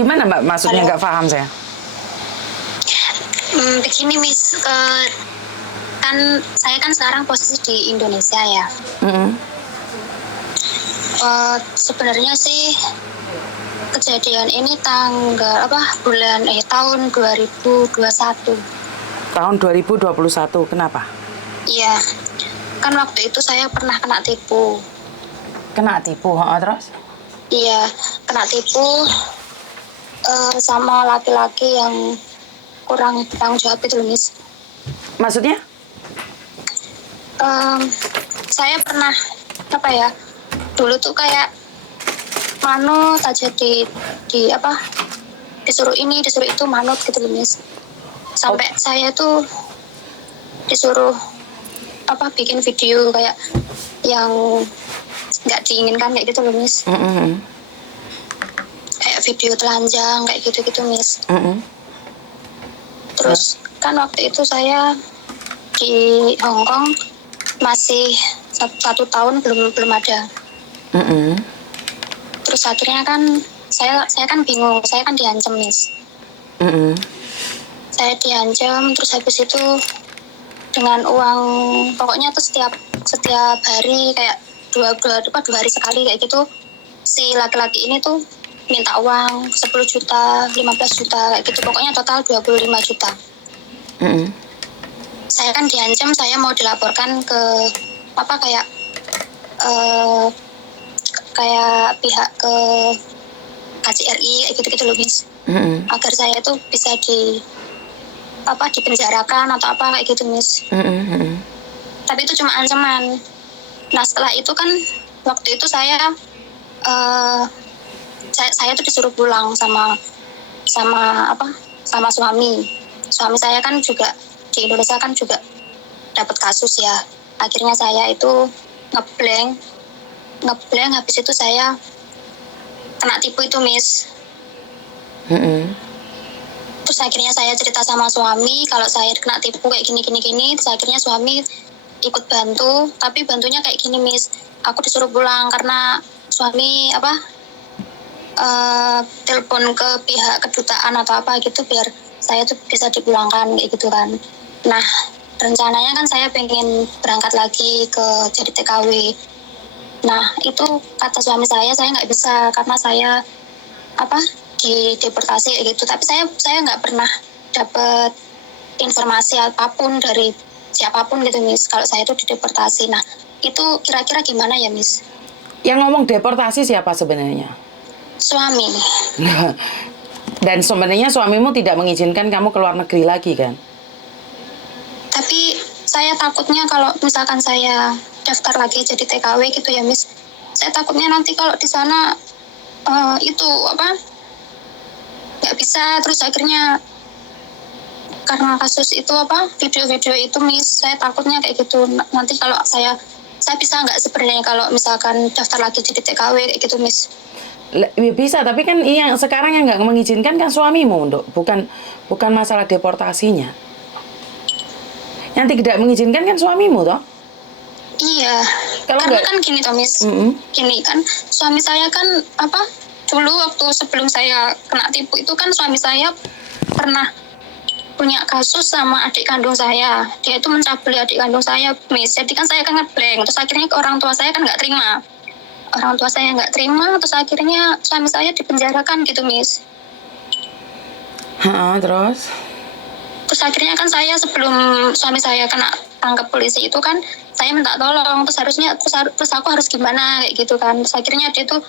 Gimana Mbak? Maksudnya nggak paham saya. Begini Miss, kan saya kan sekarang posisi di Indonesia ya. Sebenarnya sih kejadian ini tahun 2021. Tahun 2021, kenapa? Iya, kan waktu itu saya pernah kena tipu. Kena tipu, terus? Iya, kena tipu sama laki-laki yang kurang bertanggung jawab itu, Miss. Maksudnya? Saya pernah dulu tuh kayak manut aja disuruh ini disuruh itu, manut gitu loh Miss. Sampai saya tuh disuruh bikin video kayak yang nggak diinginkan kayak gitu loh Miss. Kayak video telanjang kayak gitu Miss. Terus kan waktu itu saya di Hong Kong masih 1 tahun belum ada. Terus akhirnya kan saya kan bingung, saya kan diancam Miss. Saya diancam, terus habis itu dengan uang, pokoknya tuh setiap hari kayak dua hari sekali kayak gitu, si laki-laki ini tuh minta uang 10 juta, 15 juta kayak gitu, pokoknya total 25 juta. Saya kan diancam, saya mau dilaporkan ke kayak pihak ke KJRI kayak gitu loh Miss. Agar saya tuh bisa dipenjarakan atau kayak gitu Miss. Tapi itu cuma ancaman. Nah setelah itu kan waktu itu saya tuh disuruh pulang sama suami saya kan juga di Indonesia kan juga dapat kasus ya. Akhirnya saya itu ngeblank, habis itu saya kena tipu itu Miss. Terus akhirnya saya cerita sama suami kalau saya kena tipu kayak gini. Terus akhirnya suami ikut bantu, tapi bantunya kayak gini Miss. Aku disuruh pulang karena suami telepon ke pihak kedutaan atau gitu biar saya tuh bisa dipulangkan kayak gitu kan. Nah rencananya kan saya pengen berangkat lagi ke jadi TKW. Nah itu kata suami saya nggak bisa karena saya dideportasi kayak gitu. Tapi saya nggak pernah dapat informasi apapun dari siapapun gitu Miss kalau saya itu dideportasi. Nah itu kira-kira gimana ya Miss? Yang ngomong deportasi siapa sebenarnya? Suami. Dan sebenarnya suamimu tidak mengizinkan kamu ke luar negeri lagi kan? Tapi saya takutnya kalau misalkan saya daftar lagi jadi TKW gitu ya Miss, saya takutnya nanti kalau di sana nggak bisa. Terus akhirnya karena kasus itu video-video itu Miss, saya takutnya kayak gitu. Nanti kalau saya bisa nggak sebenarnya kalau misalkan daftar lagi jadi TKW kayak gitu Miss? Bisa, tapi kan yang sekarang yang nggak mengizinkan kan suamimu, bukan masalah deportasinya. Yang tidak mengizinkan kan suamimu toh? Iya. Karena kan gini toh Miss, gini kan suami saya kan dulu waktu sebelum saya kena tipu itu kan suami saya pernah punya kasus sama adik kandung saya. Dia itu mencabuli adik kandung saya Miss. Jadi kan saya kan ngeblank. Terus akhirnya orang tua saya kan nggak terima. Terus akhirnya suami saya dipenjarakan gitu Miss. Terus Akhirnya kan saya sebelum suami saya kena tangkap polisi itu kan saya minta tolong, terus aku harus gimana kayak gitu kan. Terus akhirnya dia tuh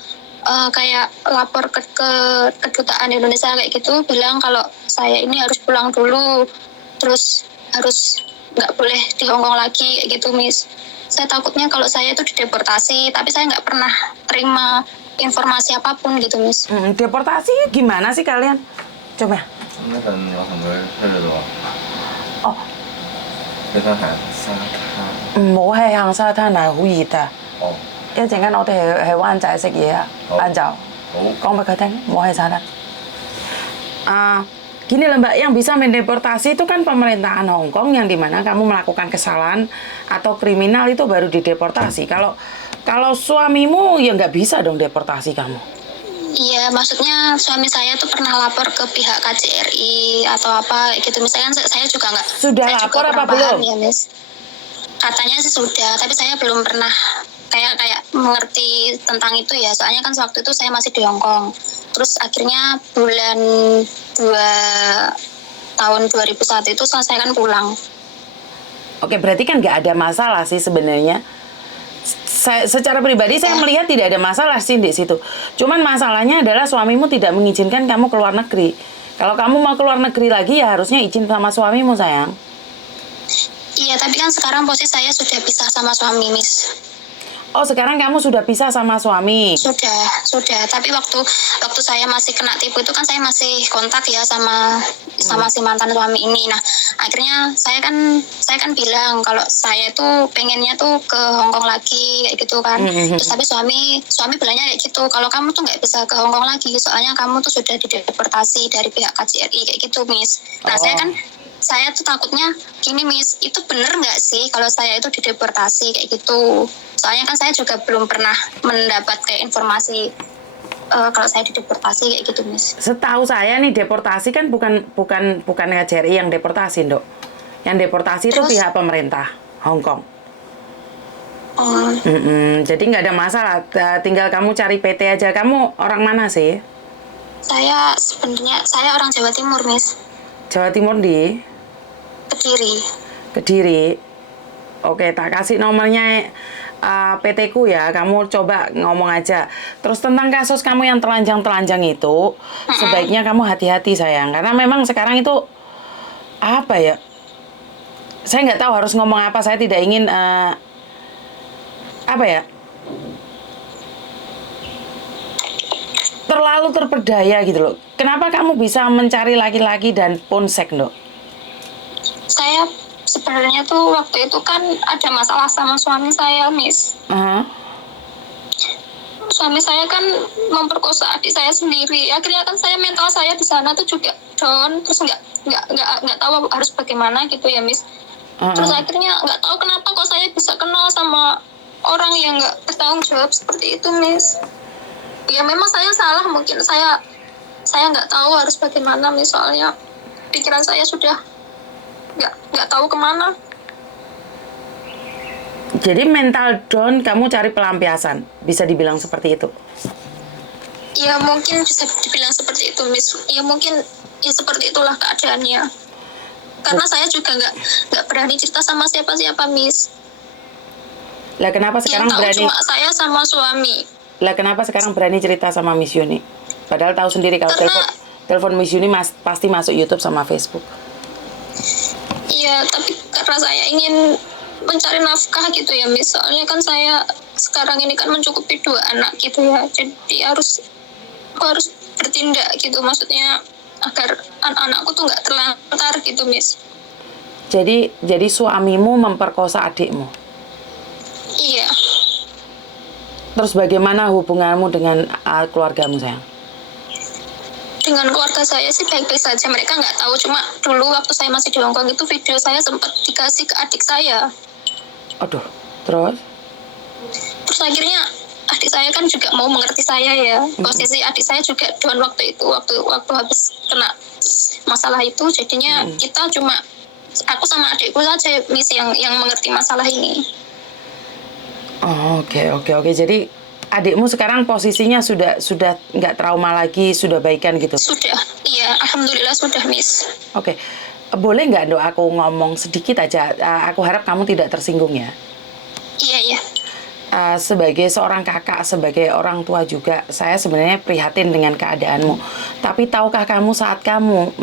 kayak lapor ke kedutaan Indonesia kayak gitu, bilang kalau saya ini harus pulang dulu, terus harus nggak boleh di Hong Kong lagi kayak gitu Miss. Saya takutnya kalau saya itu dideportasi, tapi saya nggak pernah terima informasi apapun gitu Miss. Deportasi gimana sih kalian? Coba. Oh. 去得行沙灘。唔好係行沙灘係好熱啊！哦。一陣間我哋去灣仔食嘢啊，晏晝。好。講俾佢聽，唔好係沙灘。Gini loh Mbak, yang bisa mendeportasi itu kan pemerintahan Hong Kong, yang dimana kamu melakukan kesalahan atau kriminal itu baru dideportasi. Kalau suamimu ya nggak bisa dong deportasi kamu. Iya, maksudnya suami saya tuh pernah lapor ke pihak KJRI atau apa gitu. Misalnya saya juga nggak, Sudah saya juga lapor apa kurang paham belum? ya, Miss. Katanya sih sudah, tapi saya belum pernah kayak mengerti tentang itu ya. Soalnya kan waktu itu saya masih di Hong Kong. Terus akhirnya bulan 2 tahun 2001 itu saya kan pulang. Oke, berarti kan nggak ada masalah sih sebenarnya. Secara pribadi saya melihat tidak ada masalah sih di situ. Cuman masalahnya adalah suamimu tidak mengizinkan kamu keluar negeri. Kalau kamu mau keluar negeri lagi ya harusnya izin sama suamimu, sayang. Iya, tapi kan sekarang posisi saya sudah pisah sama suami, Miss. Oh, sekarang kamu sudah pisah sama suami. Sudah. Tapi waktu saya masih kena tipu itu kan saya masih kontak ya sama si mantan suami ini. Nah, akhirnya saya kan bilang kalau saya tuh pengennya tuh ke Hong Kong lagi kayak gitu kan. Terus tapi suami bilangnya kayak gitu. Kalau kamu tuh nggak bisa ke Hong Kong lagi, soalnya kamu tuh sudah dideportasi dari pihak KJRI kayak gitu, Miss. Nah, saya tuh takutnya gini, Miss, itu bener nggak sih kalau saya itu dideportasi kayak gitu? Soalnya kan saya juga belum pernah mendapat kayak informasi kalau saya dideportasi kayak gitu, Miss. Setahu saya nih deportasi kan bukan KJRI yang deportasi, Dok. Yang deportasi itu Terus? pihak pemerintah Hong Kong. Oh, Jadi nggak ada masalah. Tinggal kamu cari PT aja. Kamu orang mana sih? saya sebenarnya orang Jawa Timur, Miss. Jawa Timur di Kediri. Kediri. Oke, tak kasih nomornya PT ku ya. Kamu coba ngomong aja. Terus tentang kasus kamu yang telanjang-telanjang itu, sebaiknya kamu hati-hati, sayang. Karena memang sekarang itu apa ya? Saya nggak tahu harus ngomong apa. Saya tidak ingin apa ya? Terlalu terperdaya gitu loh. Kenapa kamu bisa mencari laki-laki dan ponsek, Dok? Saya sebenarnya tuh waktu itu kan ada masalah sama suami saya, Miss. Suami saya kan memperkosa adik saya sendiri. Akhirnya kan mental saya di sana tuh juga down, terus nggak tahu harus bagaimana gitu ya, Miss. Terus akhirnya nggak tahu kenapa kok saya bisa kenal sama orang yang nggak bertanggung jawab seperti itu, Miss. Ya memang saya salah, mungkin saya nggak tahu harus bagaimana, Miss. Soalnya pikiran saya sudah nggak tahu kemana. Jadi mental down, kamu cari pelampiasan, bisa dibilang seperti itu. Ya mungkin bisa dibilang seperti itu, Miss. Ya mungkin ya seperti itulah keadaannya. Karena saya juga nggak berani cerita sama siapa-siapa, Miss. Lah kenapa Yang sekarang tahu berani? cuma saya sama suami. Lah kenapa sekarang berani cerita sama Miss Yuni? Padahal tahu sendiri kalau Karena- telepon Miss Yuni pasti masuk YouTube sama Facebook. Iya, tapi karena saya ingin mencari nafkah gitu ya, Miss. Soalnya kan saya sekarang ini kan mencukupi 2 anak gitu ya. Jadi aku harus bertindak gitu, maksudnya agar anak-anakku tuh nggak terlantar gitu, Miss. Jadi suamimu memperkosa adikmu. Iya. Terus bagaimana hubunganmu dengan keluargamu, sayang? Dengan keluarga saya sih baik-baik saja. Mereka nggak tahu, cuma dulu waktu saya masih di Hong Kong itu video saya sempat dikasih ke adik saya. Aduh, terus? Terus akhirnya adik saya kan juga mau mengerti saya ya. Posisi adik saya juga down waktu itu, waktu habis kena masalah itu. Jadinya kita cuma aku sama adikku saja, Miss, yang mengerti masalah ini. Oh, oke. Jadi adikmu sekarang posisinya sudah nggak trauma lagi, sudah baikan gitu? Sudah, iya, alhamdulillah sudah, Miss. Oke. Boleh nggak, Dok, aku ngomong sedikit aja? Aku harap kamu tidak tersinggung ya. Iya. Sebagai seorang kakak, sebagai orang tua juga, saya sebenarnya prihatin dengan keadaanmu. Tapi tahukah kamu saat kamu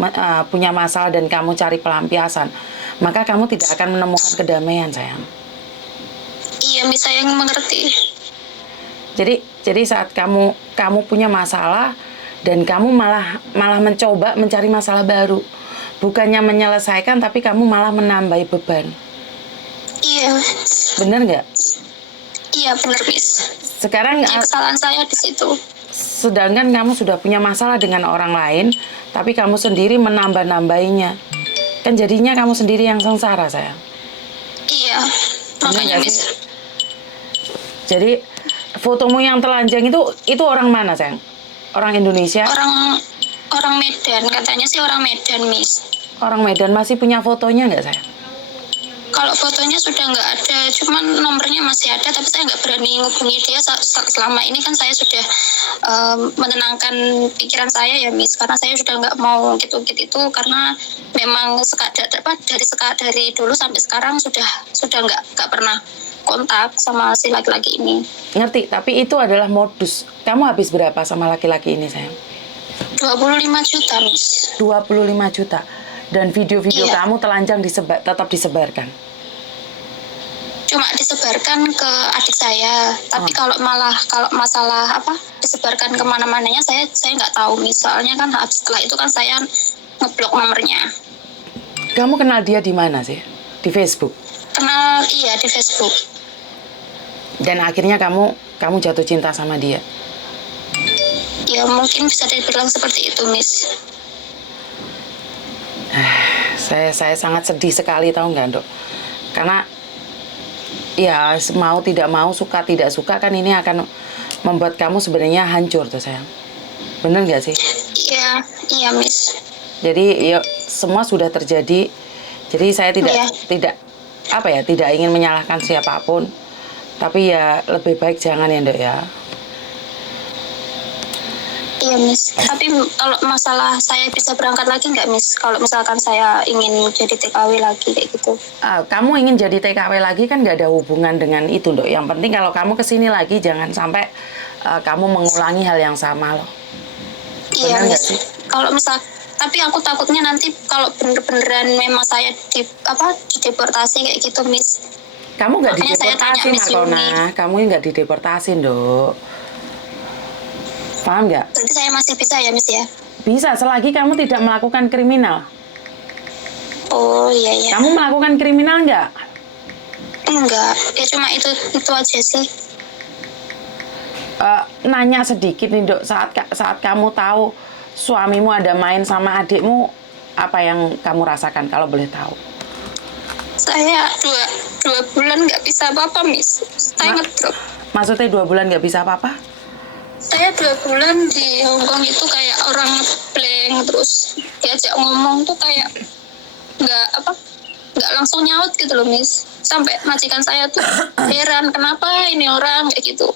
punya masalah dan kamu cari pelampiasan, maka kamu tidak akan menemukan kedamaian, sayang. Iya, Miss, saya yang mengerti. Jadi saat kamu punya masalah dan kamu malah mencoba mencari masalah baru, bukannya menyelesaikan, tapi kamu malah menambah beban. Iya. Bener nggak? Iya, benar, Miss. Sekarang Ya, kesalahan saya di situ. sedangkan kamu sudah punya masalah dengan orang lain, tapi kamu sendiri menambah-nambahinya. Kan jadinya kamu sendiri yang sengsara, sayang. Iya, Bener makanya, nggak Miss. sih? Jadi fotomu yang telanjang itu orang mana, sayang? Orang Indonesia? Orang Medan, katanya sih orang Medan, Miss. Orang Medan. Masih punya fotonya nggak sayang? Kalau fotonya sudah nggak ada, cuman nomornya masih ada, tapi saya nggak berani ngubungi dia selama ini kan saya sudah menenangkan pikiran saya ya, Miss, karena saya sudah nggak mau gitu-gitu itu karena memang dari dulu sampai sekarang sudah nggak pernah kontak sama si laki-laki ini. Ngerti, tapi itu adalah modus. Kamu habis berapa sama laki-laki ini sayang? 25 juta, Miss. 25 juta. Dan video-video Iya. kamu telanjang tetap disebarkan. Cuma disebarkan ke adik saya, tapi kalau masalah disebarkan kemana-mananya saya nggak tahu, Miss. Soalnya kan setelah itu kan saya ngeblok nomornya. Kamu kenal dia di mana sih? Di Facebook. Kenal, iya, di Facebook. Dan akhirnya kamu jatuh cinta sama dia. Ya mungkin bisa dibilang seperti itu, Miss. Saya sangat sedih sekali, tahu nggak, Dok? Karena ya mau tidak mau, suka tidak suka kan ini akan membuat kamu sebenarnya hancur tuh sayang. Bener nggak sih? Iya, Miss. Jadi ya semua sudah terjadi. Jadi saya tidak ingin menyalahkan siapapun. Tapi ya lebih baik jangan ya, Dok ya. Iya, Miss. Tapi kalau masalah saya bisa berangkat lagi nggak, Miss? Kalau misalkan saya ingin jadi TKW lagi kayak gitu. Kamu ingin jadi TKW lagi kan nggak ada hubungan dengan itu, Dok. Yang penting kalau kamu kesini lagi jangan sampai kamu mengulangi hal yang sama loh. Iya, Benar nggak Miss. sih? Kalau tapi aku takutnya nanti kalau bener-beneran memang saya dideportasi kayak gitu, Miss. Kamu nggak Makanya saya tanya dideportasi, Miss Yuni. Markona. Kamu nggak dideportasi, Dok. Paham nggak? Berarti saya masih bisa ya, Miss ya? Bisa, selagi kamu tidak melakukan kriminal. Oh, iya. Kamu melakukan kriminal nggak? Enggak, ya cuma itu aja sih. Nanya sedikit nih, Dok. Saat kamu tahu suamimu ada main sama adikmu, apa yang kamu rasakan kalau boleh tahu? Saya dua bulan nggak bisa apa-apa, Miss. Saya ngedrop. Maksudnya 2 bulan nggak bisa apa-apa? Saya 2 bulan di Hongkong itu kayak orang ngeblank, terus diajak ngomong tuh kayak nggak langsung nyaut gitu loh, Miss. Sampai majikan saya tuh heran kenapa ini orang kayak gitu.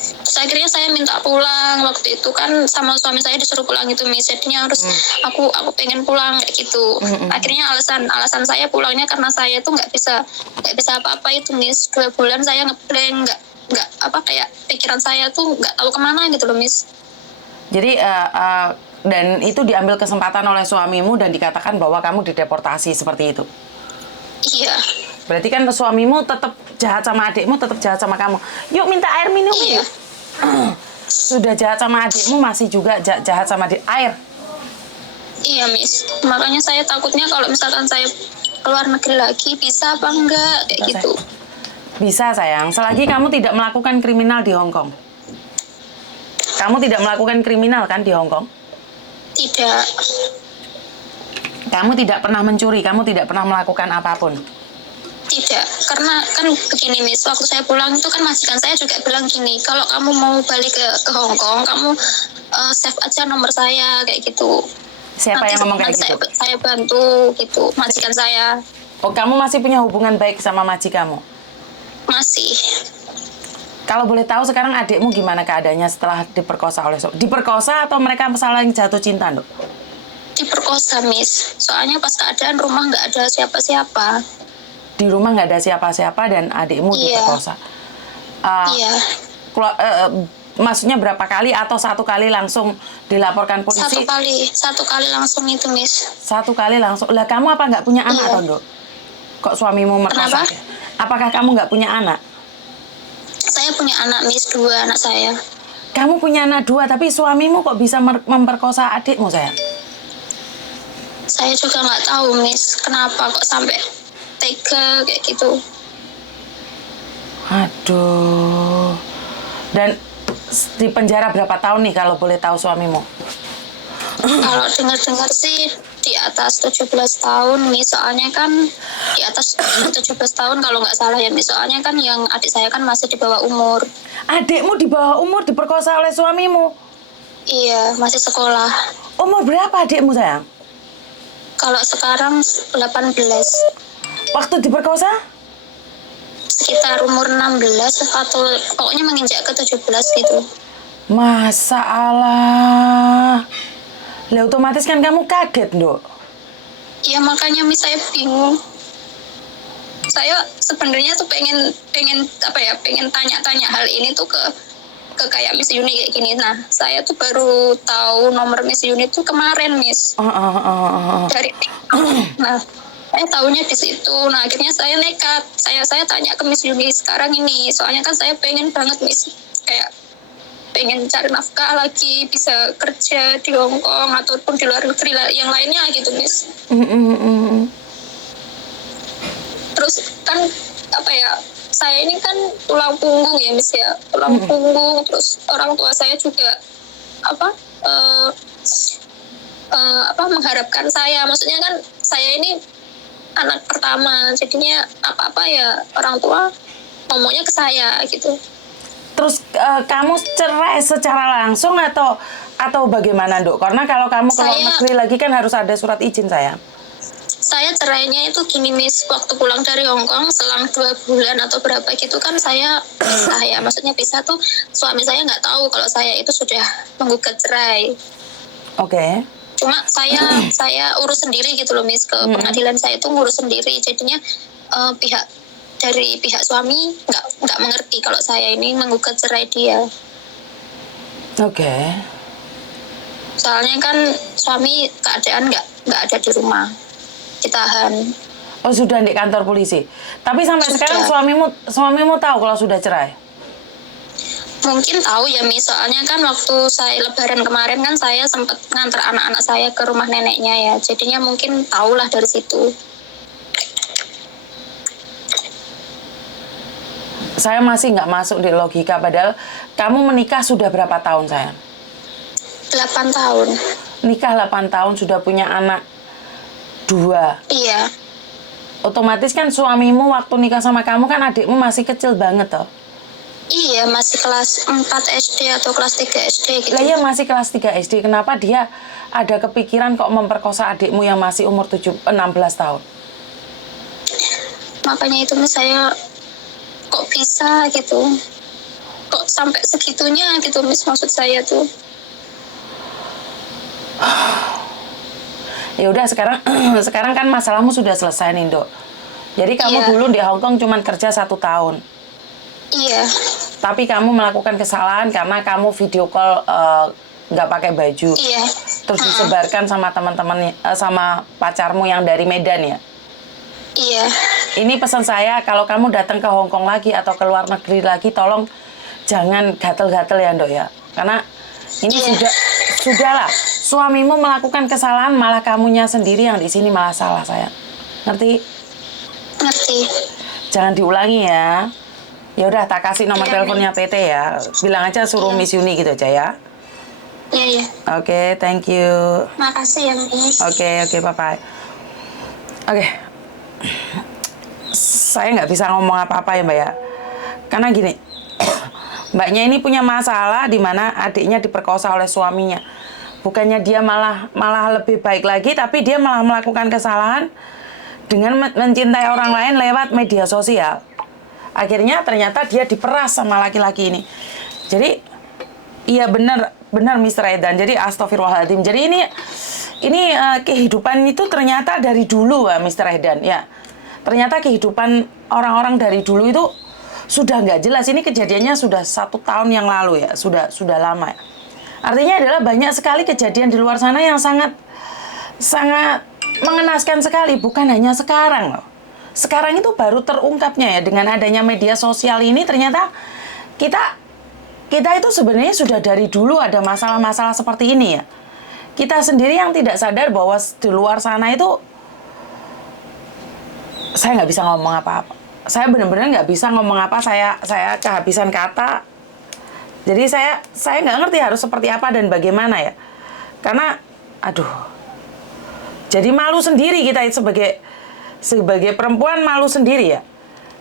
Terus akhirnya saya minta pulang. Waktu itu kan sama suami saya disuruh pulang gitu, Miss. Jadinya harus aku pengen pulang kayak gitu. Akhirnya alasan saya pulangnya karena saya tuh nggak bisa apa-apa itu, Miss. 2 bulan saya ngeblank, nggak kayak pikiran saya tuh nggak tahu kemana gitu loh, Miss. Jadi dan itu diambil kesempatan oleh suamimu dan dikatakan bahwa kamu dideportasi seperti itu. Iya. Berarti kan suamimu tetap jahat sama adikmu, tetap jahat sama kamu. Yuk minta air minum. Iya. Yuk. Sudah jahat sama adikmu masih juga jahat sama air. Iya, Miss. Makanya saya takutnya kalau misalkan saya keluar negeri lagi bisa apa enggak kayak gitu. Bisa sayang, selagi kamu tidak melakukan kriminal di Hong Kong. Kamu tidak melakukan kriminal kan di Hong Kong? Tidak. Kamu tidak pernah mencuri, kamu tidak pernah melakukan apapun. Tidak, karena kan begini, Miss, waktu saya pulang itu kan majikan saya juga bilang gini, kalau kamu mau balik ke Hong Kong, kamu save aja nomor saya kayak gitu. Siapa Nanti yang ngomong kayak gitu? Saya bantu gitu, majikan saya. Oh, kamu masih punya hubungan baik sama majikamu? Masih. Kalau boleh tahu sekarang adikmu gimana keadaannya setelah diperkosa oleh diperkosa atau mereka saling jatuh cinta, Dok? Diperkosa, Miss. Soalnya pas keadaan rumah nggak ada siapa-siapa. Di rumah nggak ada siapa-siapa dan adikmu diperkosa. Iya. Maksudnya berapa kali atau satu kali langsung dilaporkan polisi? Satu kali langsung itu, Miss. Satu kali langsung. Lah kamu apa nggak punya anak, Tondo? Kok suamimu merkosa? Kenapa? Apakah kamu nggak punya anak? Saya punya anak, Miss, 2 anak saya. Kamu punya anak 2, tapi suamimu kok bisa memperkosa adikmu, sayang? Saya juga nggak tahu, Miss, kenapa kok sampai tega kayak gitu. Aduh. Dan di penjara berapa tahun nih kalau boleh tahu suamimu? Kalau dengar-dengar sih di atas 17 tahun nih, soalnya kan di atas 17 tahun kalau nggak salah ya nih, soalnya kan yang adik saya kan masih di bawah umur. Adikmu di bawah umur diperkosa oleh suamimu. Iya, masih sekolah. Umur berapa adikmu sayang? Kalau sekarang 18, Waktu diperkosa? sekitar umur 16 atau pokoknya menginjak ke 17 gitu. Masa Allah. Lah otomatis kan kamu kaget, Nduk. Ya makanya Miss, saya bingung. Saya sebenarnya tuh pengen apa ya, pengen tanya-tanya hal ini tuh ke kayak Miss Yuni kayak gini. Nah, saya tuh baru tahu nomor Miss Yuni tuh kemarin, Miss. Dari TikTok. Nah, saya tahunya di situ. Nah, akhirnya saya nekat. Saya tanya ke Miss Yuni sekarang ini. Soalnya kan saya pengen banget, Miss, kayak pengen cari nafkah lagi, bisa kerja di Hong Kong ataupun di luar negeri yang lainnya gitu, Miss. Terus kan apa ya, saya ini kan tulang punggung ya, Miss ya, tulang punggung. Terus orang tua saya juga apa mengharapkan saya, maksudnya kan saya ini anak pertama, jadinya apa-apa ya orang tua ngomongnya ke saya gitu. Terus kamu cerai secara langsung atau bagaimana, Nduk? Karena kalau kamu ke luar negeri lagi kan harus ada surat izin, sayang. Saya cerainya itu gini, Miss, waktu pulang dari Hong Kong selang 2 bulan atau berapa gitu kan saya pisah ya. Maksudnya pisah tuh suami saya nggak tahu kalau saya itu sudah menggugat cerai. Oke. Cuma saya urus sendiri gitu loh, Miss, ke pengadilan. Saya itu ngurus sendiri, jadinya dari pihak suami nggak mengerti kalau saya ini menggugat cerai dia. Oke. Soalnya kan suami keadaan nggak ada di rumah, ditahan. Oh, sudah di kantor polisi. Tapi sampai Sudah. sekarang suamimu tahu kalau sudah cerai? Mungkin tahu ya, Miss, soalnya kan waktu saya lebaran kemarin kan saya sempat ngantar anak-anak saya ke rumah neneknya ya, jadinya mungkin tahulah dari situ. Saya masih nggak masuk di logika, padahal kamu menikah sudah berapa tahun, sayang? 8 tahun. Nikah 8 tahun, sudah punya anak 2. Iya. Otomatis kan suamimu waktu nikah sama kamu kan adikmu masih kecil banget toh? Iya, masih kelas 4 SD atau kelas 3 SD gitu. Lah ya masih kelas 3 SD, kenapa dia ada kepikiran kok memperkosa adikmu yang masih umur 16 tahun? Makanya itu, Miss, saya kok bisa gitu. Kok sampai segitunya gitu, Miss, maksud saya tuh. Ya udah sekarang kan masalahmu sudah selesai nih, Nduk. Jadi kamu Iya. dulu di Hong Kong cuman kerja 1 tahun. Iya. Tapi kamu melakukan kesalahan karena kamu video call nggak pakai baju. Iya. Terus disebarkan sama teman-teman sama pacarmu yang dari Medan ya. Iya. Ini pesan saya, kalau kamu datang ke Hong Kong lagi atau ke luar negeri lagi, tolong jangan gatel-gatel ya, Nduk ya. Karena ini sudahlah. Suamimu melakukan kesalahan, malah kamunya sendiri yang di sini malah salah, sayang. Ngerti? Ngerti. Jangan diulangi ya. Ya udah, tak kasih nomor Iya, teleponnya PT ya. Bilang aja suruh Miss Yuni gitu aja ya. Iya, iya. Oke, thank you. Makasih ya, Miss. Oke, bye-bye. Oke. Saya nggak bisa ngomong apa-apa ya, Mbak ya. Karena gini, Mbaknya ini punya masalah di mana adiknya diperkosa oleh suaminya. Bukannya dia malah lebih baik lagi, tapi dia malah melakukan kesalahan dengan mencintai orang lain lewat media sosial. Akhirnya ternyata dia diperas sama laki-laki ini. Jadi, iya benar Mr. Edan. Jadi astagfirullahaladzim. Jadi ini kehidupan itu ternyata dari dulu, Mr. Edan. Ya, ternyata kehidupan orang-orang dari dulu itu sudah nggak jelas. Ini kejadiannya sudah 1 tahun yang lalu ya, sudah lama. Artinya adalah banyak sekali kejadian di luar sana yang sangat mengenaskan sekali. Bukan hanya sekarang loh. Sekarang itu baru terungkapnya ya, dengan adanya media sosial ini ternyata kita itu sebenarnya sudah dari dulu ada masalah-masalah seperti ini ya. Kita sendiri yang tidak sadar bahwa di luar sana itu, saya nggak bisa ngomong apa-apa. Saya benar-benar nggak bisa ngomong apa, saya kehabisan kata. Jadi saya nggak ngerti harus seperti apa dan bagaimana ya. Karena Aduh. Jadi malu sendiri kita sebagai perempuan, malu sendiri ya.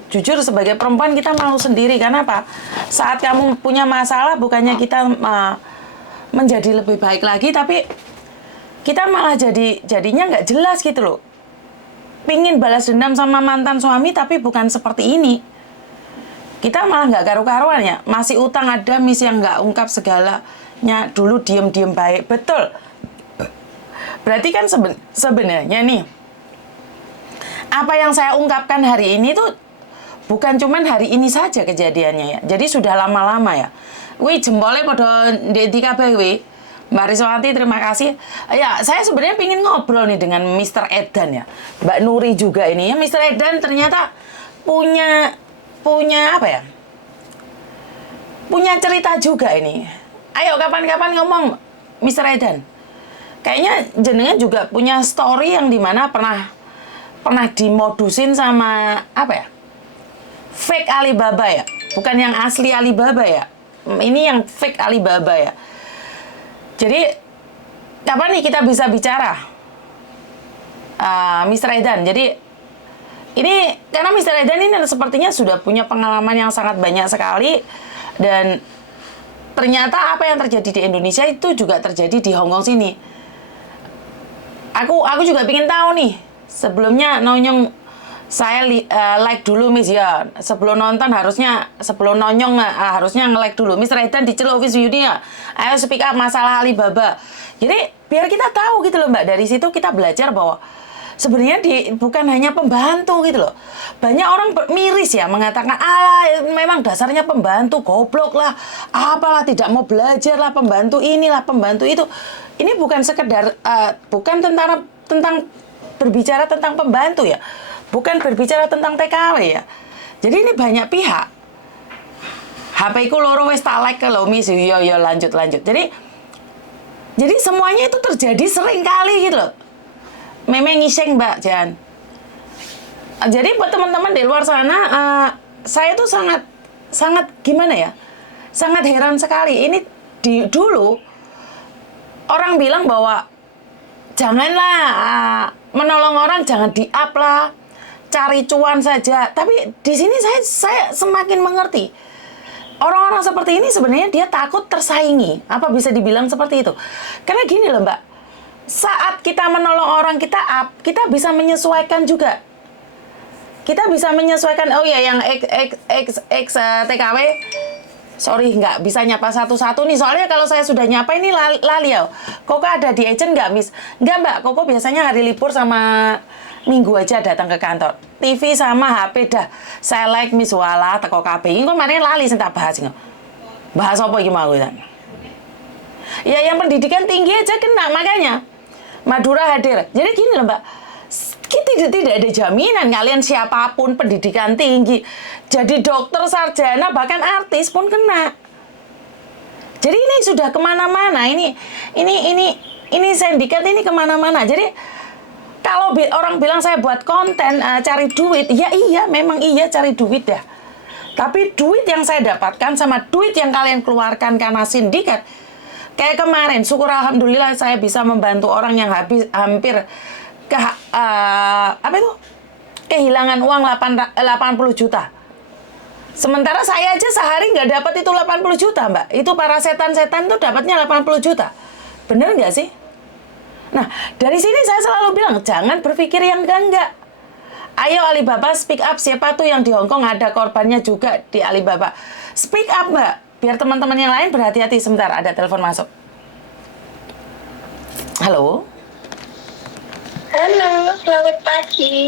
Jujur sebagai perempuan kita malu sendiri. Karena apa? Saat kamu punya masalah bukannya kita menjadi lebih baik lagi, tapi kita malah jadinya nggak jelas gitu loh. Pingin balas dendam sama mantan suami tapi bukan seperti ini. Kita malah nggak karu-karuan ya. Masih utang ada mis yang nggak ungkap segalanya. Dulu diem-diem baik. Betul. Berarti kan sebenarnya nih, apa yang saya ungkapkan hari ini tuh bukan cuman hari ini saja kejadiannya ya. Jadi sudah lama-lama ya. Wih, jempolnya pada di kabeh wih. Mbak Riswanti, terima kasih. Ya, saya sebenarnya pingin ngobrol nih dengan Mr. Edan ya. Mbak Nuri juga ini ya. Mr. Edan ternyata punya apa ya? Punya cerita juga ini. Ayo kapan-kapan ngomong Mr. Edan. Kayaknya jenengan juga punya story yang dimana pernah dimodusin sama apa ya? Fake Alibaba ya, bukan yang asli Alibaba ya. Ini yang fake Alibaba ya. Jadi kapan nih kita bisa bicara, Mr. Edan? Jadi ini karena Mr. Edan ini sepertinya sudah punya pengalaman yang sangat banyak sekali, dan ternyata apa yang terjadi di Indonesia itu juga terjadi di Hong Kong sini. Aku juga pengen tahu nih. Sebelumnya Nonyong, saya like dulu Miss ya. Sebelum nonton sebelum Nonyong harusnya nge-like dulu. Mr. Edan di Celuk Video ya. Ayo speak up masalah Alibaba. Jadi biar kita tahu gitu loh Mbak. Dari situ kita belajar bahwa sebenarnya bukan hanya pembantu gitu loh. Banyak orang miris ya mengatakan, alah memang dasarnya pembantu, goblok lah, apalah tidak mau belajar lah, pembantu inilah, pembantu itu. Ini bukan sekedar, bukan tentang berbicara tentang pembantu ya. Bukan berbicara tentang TKW ya. Jadi ini banyak pihak. HP ku loro wis tak like ke lo Miss, yo lanjut. Jadi semuanya itu terjadi sering kali gitu loh. Memang ngiseng Mbak Jan. Jadi buat teman-teman di luar sana, saya tuh sangat gimana ya? Sangat heran sekali. Ini dulu orang bilang bahwa janganlah menolong orang, jangan di-up lah, cari cuan saja. Tapi di sini saya semakin mengerti. Orang-orang seperti ini sebenarnya dia takut tersaingi. Apa bisa dibilang seperti itu? Karena gini loh Mbak, saat kita menolong orang, kita up, kita bisa menyesuaikan juga. Kita bisa menyesuaikan, oh ya yang TKW, sorry nggak bisa nyapa satu-satu nih, soalnya kalau saya sudah nyapa ini lali ya. Koko ada di agent nggak Miss? Nggak Mbak, Koko biasanya hari libur sama minggu aja datang ke kantor. TV sama HP dah. Saya like Miss wala teko kabeh. Ini kemarin lali sing tak bahas nggak? Bahas apa iki mau kan? Ya yang pendidikan tinggi aja kena makanya. Madura hadir. Jadi gini loh Mbak, kita tidak ada jaminan kalian siapapun pendidikan tinggi, jadi dokter, sarjana, bahkan artis pun kena. Jadi ini sudah kemana-mana. Ini sindikat ini kemana-mana. Jadi kalau orang bilang saya buat konten cari duit, ya iya memang iya cari duit dah. Tapi duit yang saya dapatkan sama duit yang kalian keluarkan karena sindikat, kayak kemarin, syukur alhamdulillah saya bisa membantu orang yang hampir kehilangan uang 80 juta. Sementara saya aja sehari nggak dapat itu 80 juta, Mbak. Itu para setan-setan tuh dapatnya 80 juta. Bener nggak sih? Nah, dari sini saya selalu bilang, jangan berpikir yang enggak. Ayo Alibaba speak up, siapa tuh yang di Hong Kong ada korbannya juga di Alibaba. Speak up, Mbak. Biar teman-teman yang lain berhati-hati. Sebentar, ada telepon masuk. Halo? Halo, selamat pagi.